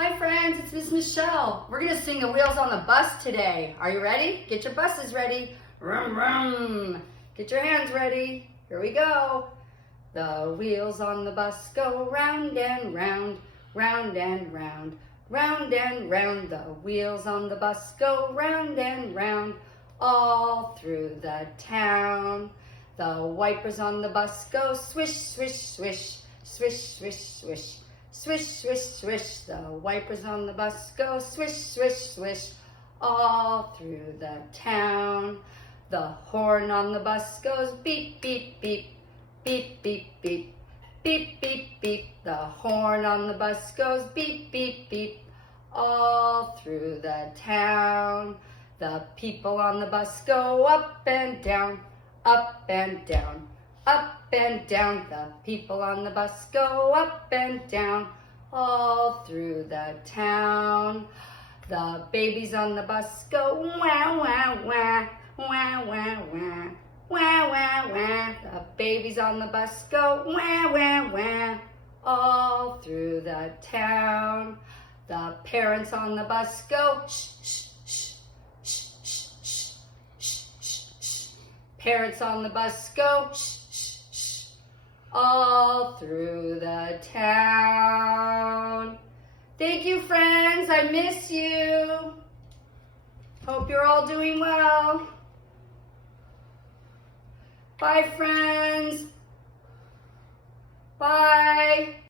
Hi friends, it's Miss Michelle. We're gonna sing the Wheels on the Bus today. Are you ready? Get your buses ready. Vroom, vroom. Get your hands ready. Here we go. The wheels on the bus go round and round, round and round, round and round. The wheels on the bus go round and round, all through the town. The wipers on the bus go swish, swish, swish, swish, swish, swish. Swish, swish, swish, the wipers on the bus go swish, swish, swish, all through the town. The horn on the bus goes beep, beep, beep, beep, beep, beep, beep, beep, beep. The horn on the bus goes beep, beep, beep, all through the town. The people on the bus go up and down, up and down, up and down. The people on the bus go up and down, all through the town. The babies on the bus go wah, wah, wah, wah, wah, wah, wah, wah, wah. The babies on the bus go wah, wah, wah, all through the town. The parents on the bus go shh, shh, shh, shh, shh, shh, shh, shh, shh. Parents on the bus go shh, all through the town. Thank you, friends. I miss you. Hope you're all doing well. Bye, friends. Bye.